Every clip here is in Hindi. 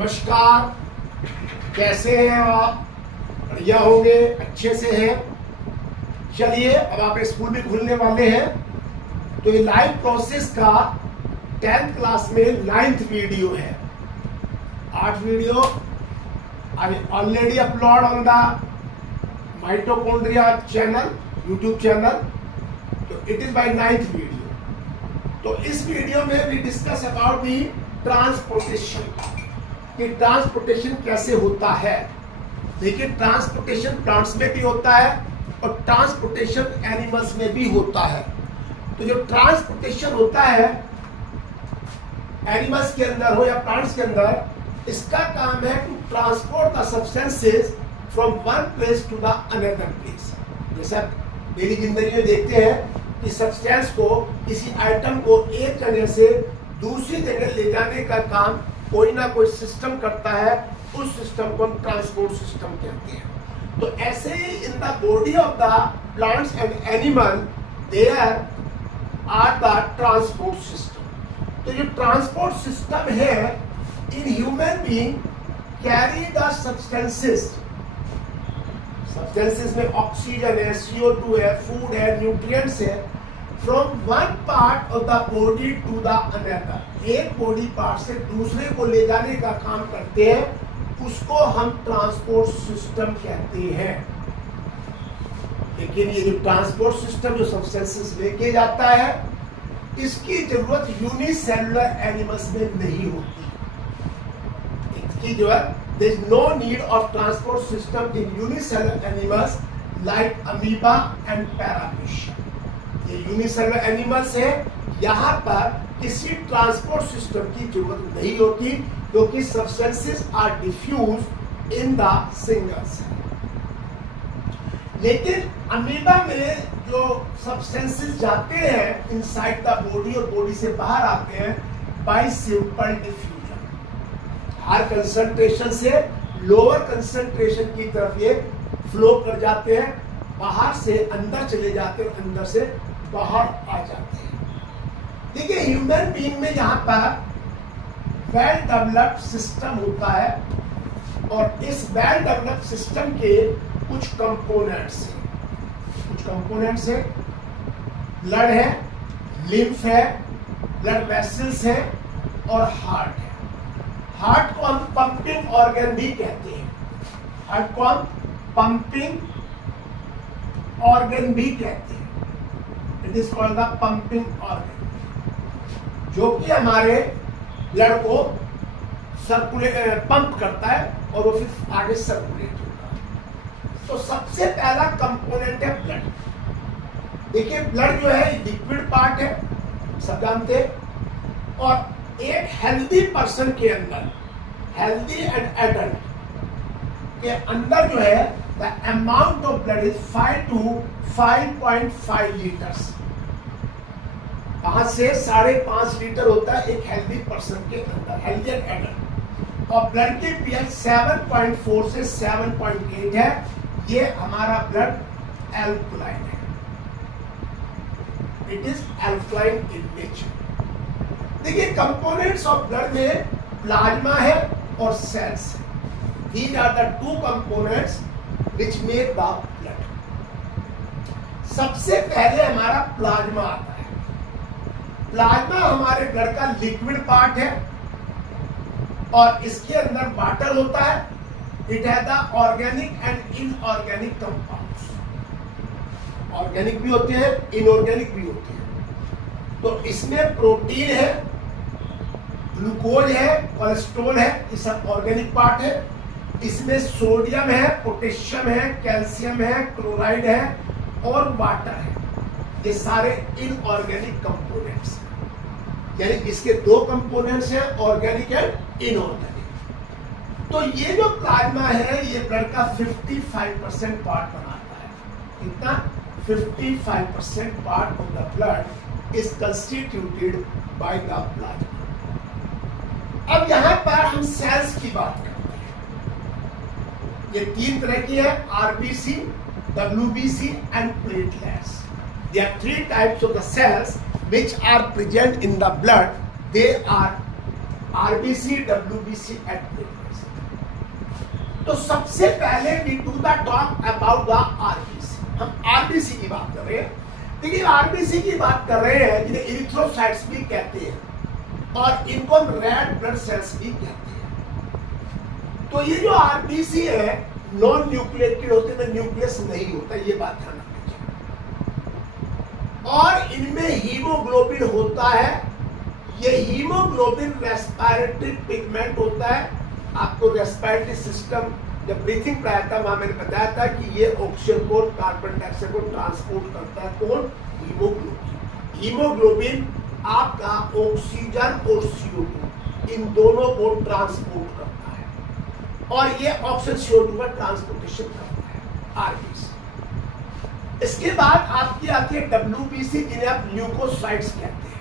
नमस्कार, कैसे हैं आप? बढ़िया होंगे, अच्छे से हैं। चलिए, अब आपके स्कूल भी खुलने वाले हैं, तो ये लाइफ प्रोसेस का 10th क्लास में 9th वीडियो है। 8 video I already upload on the Mitochondria channel, YouTube channel, तो it is by 9th video. तो इस वीडियो में we discuss about the transportation, कि ट्रांसपोर्टेशन कैसे होता है। देखिए, ट्रांसपोर्टेशन प्लांट्स में भी होता है और ट्रांसपोर्टेशन एनिमल्स में भी होता है। तो जो ट्रांसपोर्टेशन होता है एनिमल्स के अंदर हो या प्लांट्स के अंदर, इसका काम है to transport the substances from one place to the another place. जैसे आप डेली जिंदगी में देखते हैं कि सब्सटेंस को, किसी आइटम को एक जगह से दूसरी जगह ले जाने का काम कोई ना कोई सिस्टम करता है। उस सिस्टम को हम ट्रांसपोर्ट सिस्टम कहते हैं। तो ऐसे ही in the body of the plants and animal there are the transport system. तो जो ट्रांसपोर्ट सिस्टम है in human being carry the substances में ऑक्सीजन है, CO2 है, फूड है, न्यूट्रिएंट्स है, from one part of the body to the another. एक बॉडी पार्ट से दूसरे को ले जाने का काम करते हैं, उसको हम ट्रांसपोर्ट सिस्टम कहते हैं। लेकिन ये जो ट्रांसपोर्ट सिस्टम जो सब्सटेंसेस लेके जाता है, इसकी जरूरत यूनिसेलुलर एनिमल्स में नहीं होती। इसकी जरूरत, there is no need of transport system in unicellular animals like amoeba and paramecia। ये यूनिसेलुलर एनिमल्स है, यहाँ पर किसी ट्रांसपोर्ट सिस्टम की जरूरत नहीं होती, क्योंकि substances are diffuse in the single cell. लेकिन अमीबा में जो सब्सटेंसेस जाते हैं इनसाइड द बॉडी और बॉडी से बाहर आते हैं by simple diffusion. Higher concentration से लोअर कंसंट्रेशन की तरफ ये फ्लो कर जाते हैं, बाहर से अंदर चले जाते हैं, अंदर से बाहर आ जाते हैं। देखिए, ह्यूमन बीइंग में यहाँ पर वेल डेवलप्ड सिस्टम होता है, और इस वेल डेवलप्ड सिस्टम के कुछ कंपोनेंट्स हैं। ब्लड है, लिम्फ है, ब्लड वेसल्स है और हार्ट है। हार्ट को हम पंपिंग ऑर्गन भी कहते हैं। हार्ट को हम पंपिंग ऑर्गन भी कहते हैं। It is called the pumping organ, जो कि हमारे ब्लड को सर्कुलेट पंप करता है और वो फिर आगे सर्कुलेट होता है। तो सबसे पहला कंपोनेंट है ब्लड। देखिए, ब्लड जो है लिक्विड पार्ट है, सब जानते हैं। और एक हेल्दी पर्सन के अंदर, हेल्दी एंड एडल्ट के अंदर जो है, the amount of blood is 5 to 5.5 litres. 5 से 5.5 लीटर होता है एक हेल्दी पर्सन के अंदर, हेल्दी एंड एडल्ट। और ब्लड की पीएच 7.4 से 7.8 है। ये हमारा ब्लड एल्कलाइन है, it is alkaline in nature. देखिए, कंपोनेंट्स ऑफ ब्लड में प्लाज्मा है और सेल्स है। These are the two components which make the blood। सबसे पहले हमारा प्लाज्मा आता है। प्लाज्मा हमारे ब्लड का लिक्विड पार्ट है और इसके अंदर वाटर होता है। इट है the organic and inorganic compounds. Organic भी होते हैं, इनऑर्गेनिक भी होते हैं। तो इसमें प्रोटीन है, ग्लूकोज है, कोलेस्ट्रॉल है, ये सब ऑर्गेनिक पार्ट है। इसमें सोडियम है, पोटेशियम है, कैल्शियम है, क्लोराइड है और वाटर है। ये सारे इनऑर्गेनिक कंपोनेंट्स हैं। यानी इसके 2 कंपोनेंट्स हैं, ऑर्गेनिक एंड इनऑर्गेनिक। तो ये जो प्लाज्मा है, ये ब्लड का 55% पार्ट बनाता है। इतना 55% part of the blood is constituted by the plasma. अब यहां पर हम सेल्स की बात करते हैं। ये 3 तरह की है, RBC, WBC and platelets. There are 3 types of the cells which are present in the blood. They are RBC, WBC at platelets. तो सबसे पहले we do the talk about the RBC. हम आरबीसी की बात कर रहे हैं। देखिए आरबीसी की बात कर रहे हैं जिन्हें इरिथ्रोसाइट्स भी कहते हैं और इनको रेड ब्लड सेल्स भी कहते हैं। तो ये जो आरबीसी है नॉन न्यूक्लिएटेड होते हैं, न्यूक्लियस नहीं होता, ये बात ध्यान रखना। और इनमें हीमोग्लोबिन होता है। ये हीमोग्लोबिन रेस्पिरेटरी पिगमेंट होता है। आपको रेस्पिरेटरी सिस्टम जब ब्रीथिंग कराया था वहां मैंने बताया था कि ये ऑक्सीजन को, कार्बन डाइऑक्साइड को ट्रांसपोर्ट करता है। कौन? हीमोग्लोबिन। हीमोग्लोबिन आपका ऑक्सीजन और CO2 इन दोनों को ट्रांसपोर्ट करता है और ये ऑक्सीजन CO2 का ट्रांसपोर्टेशन करता है आरबीसी। इसके बाद आपकी आती है डब्ल्यूबीसी जिन्हें आप ल्यूकोसाइट्स कहते हैं।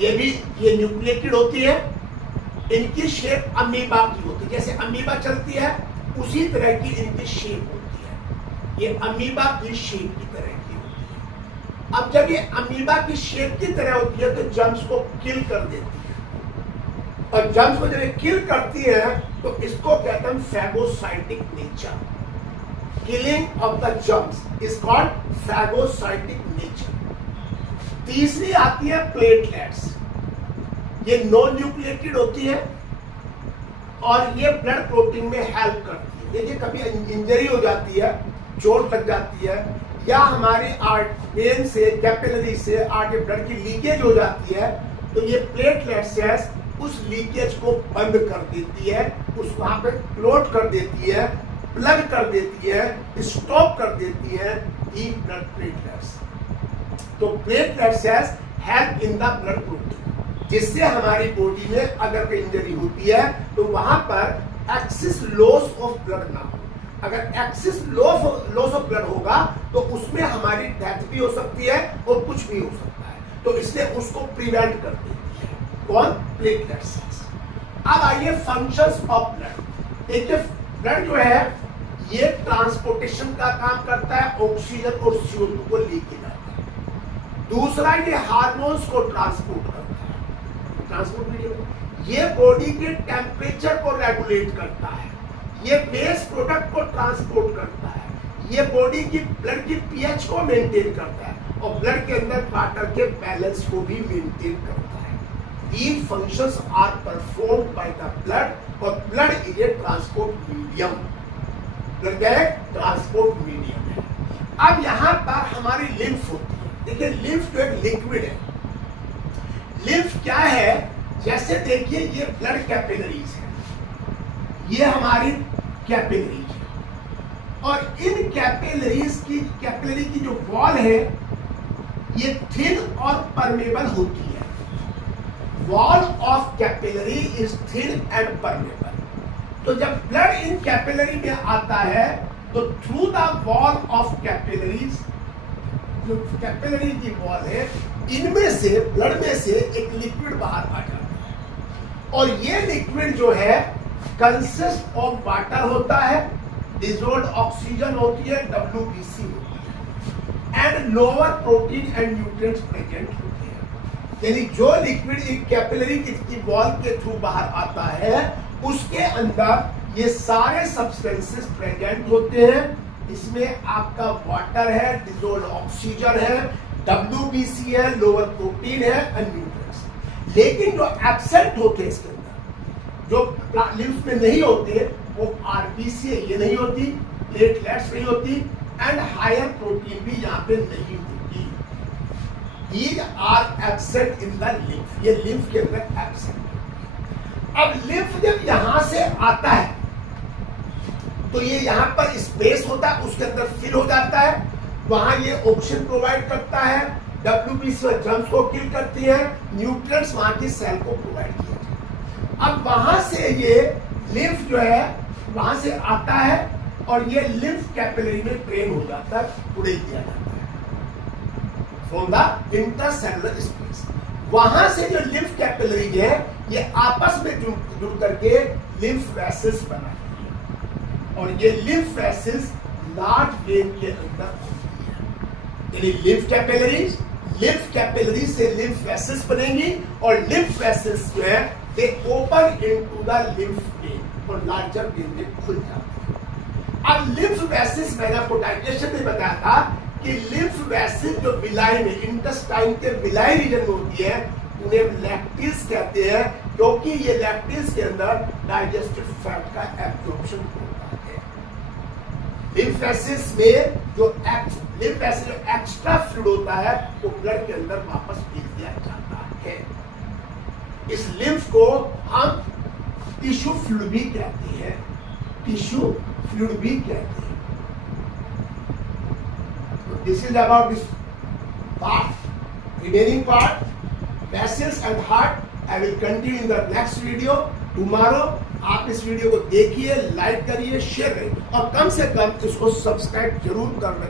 ये न्यूक्लिएटेड होती है। इनकी शेप अमीबा की होती है, जैसे अमीबा चलती है उसी तरह की इनकी शेप होती है। ये अमीबा की शेप की तरह की होती है। अब जब ये अमीबा की शेप की तरह होती है तो जर्म्स को किल कर देती है और जर्म्स को जब ये किल करती है तो इसको कहते हैं phagocytic nature. Killing of the germs is called phagocytic nature. तीसरी आती है प्लेटलेट्स। ये नॉन न्यूक्लिएटेड होती है और ये ब्लड क्लोटिंग में हेल्प करती है। देखिए कभी इंजरी हो जाती है, चोट लग जाती है या हमारी वेन से, कैपिलरी से आगे ब्लड की लीकेज हो जाती है तो ये प्लेटलेट सेल्स उस लीकेज को बंद कर देती है, उस वहां पे क्लोट कर देती है, प्लग कर देती है, स्टॉप कर देती है दी ब्लड प्लेटलेट्स। तो platelet cells help in the blood clotting, जिससे हमारी बॉडी में अगर कोई इंजरी होती है तो वहां पर एक्सिस लॉस ऑफ ब्लड ना हो। अगर एक्सिस लॉस ऑफ ब्लड होगा तो उसमें हमारी डेथ भी हो सकती है और कुछ भी हो सकता है, तो इसलिए उसको प्रिवेंट कर देती है कौन? Platelet cells. अब आइए फंक्शंस ऑफ ब्लड। एक ब्लड जो है ये ट्रांसपोर्टेशन का काम करता है, ऑक्सीजन और CO2 को लेके जाता है। दूसरा ये हार्मोन्स को ट्रांसपोर्ट करता है, ट्रांसपोर्ट मीडियम। ये बॉडी के टेम्परेचर को रेगुलेट करता है, ये वेस्ट प्रोडक्ट को ट्रांसपोर्ट करता है, ये बॉडी की ब्लड की पीएच को मेंटेन करता है और ब्लड के अंदर वाटर के बैलेंस को भी मेंटेन करता है। These functions are performed by the blood और blood is a transport medium. Blood क्या है? ट्रांसपोर्ट मीडियम है। अब यहाँ पर हमारी लिम्फ होती है। देखिए लिम्फ जो एक लिक्विड है। लिम्फ क्या है? जैसे देखिए ये ब्लड कैपिलरीज है, ये हमारी कैपिलरीज है और इन कैपिलरी की जो वॉल है ये थिन और परमेबल होती है। Wall of capillary is thin and permeable. तो जब ब्लड इन कैपिलरी में आता है तो through the wall of capillaries, जो कैपिलरी की वॉल है इनमें से, ब्लड में से एक लिक्विड बाहर आ जाता है और ये लिक्विड जो है कंसिस्ट ऑफ वाटर होता है, डिसॉल्व्ड ऑक्सीजन होती है, WBC होती है and lower protein and nutrients present होते हैं। यानी जो लिक्विड एक कैपिलरी की वॉल के थ्रू बाहर आता है उसके अंदर ये सारे सब्सटेंसेस प्रेजेंट होते हैं। इसमें आपका वाटर है, डिसॉल्व्ड ऑक्सीजन है, WBC है, लोअर प्रोटीन है एंड न्यूट्रिएंट्स। लेकिन जो एब्सेंट होते हैं इसके अंदर, जो लिम्फ में नहीं होते, वो आरबीसी है, ये नहीं होती, प्लेटलेट्स नहीं होती एंड हायर प्रोटीन भी यहाँ पे नहीं होती। These are absent in the lymph। ये लिम्फ के अंदर एब्सेंट। अब लिम्फ जब यहां से आता है तो ये यहाँ पर स्पेस होता है, उसके अंदर फिल हो जाता है, वहां ये ऑक्सीजन प्रोवाइड करता है, WBC जर्म्स को किल करती है, न्यूट्रिएंट्स वहां की सेल को प्रोवाइड किया जाता है। अब वहां से ये लिम्फ जो है वहां से आता है और ये लिम्फ कैपिलरी में ड्रेन हो जाता है, उड़े दिया जाता है फ्रॉम द इंटरसेलुलर स्पेस। वहां से जो लिम्फ कैपिलरी है ये आपस में जुड़ करके लिम्फ वेसल्स बनाती है और ये लिम्फ वेसल्स लार्ज वेन के अंदर होती है। यानी लिम्फ कैपिलरीज लिम्फ कैपिलरी से लिम्फ वेसल्स बनेंगी और लिम्फ वेसल्स जो है दे open into the lymph when और लार्जर वेन में खुल जाते हैं। अब लिम्फ वेसल्स मैंने आपको डाइजेशन में बताया था कि लिम्फ वेसल्स जो विलाई में इंटेस्टाइन के विलाई रीजन में होती है उन्हें लैक्टिल्स कहते हैं, क्योंकि ये लैक्टिल्स के अंदर डाइजेस्टिव फैट का एब्जॉर्प्शन होता है। लिम्फ वेसल्स में जो लिम्फ वेसल एक्स्ट्रा फ्लूइड होता है वो ब्लड के अंदर वापस भेज दिया जाता है। इस लिम्फ को हम टिश्यू फ्लूइड भी कहते हैं, टिश्यू फ्लूइड भी कहते हैं। This is about this part. Remaining part, vessels and heart, I will continue in the next video. Tomorrow, आप इस वीडियो को देखिए, लाइक करिए, शेयर करिए और कम से कम इसको सब्सक्राइब जरूर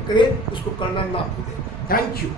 करें, इसको करना ना भूलें। Thank you.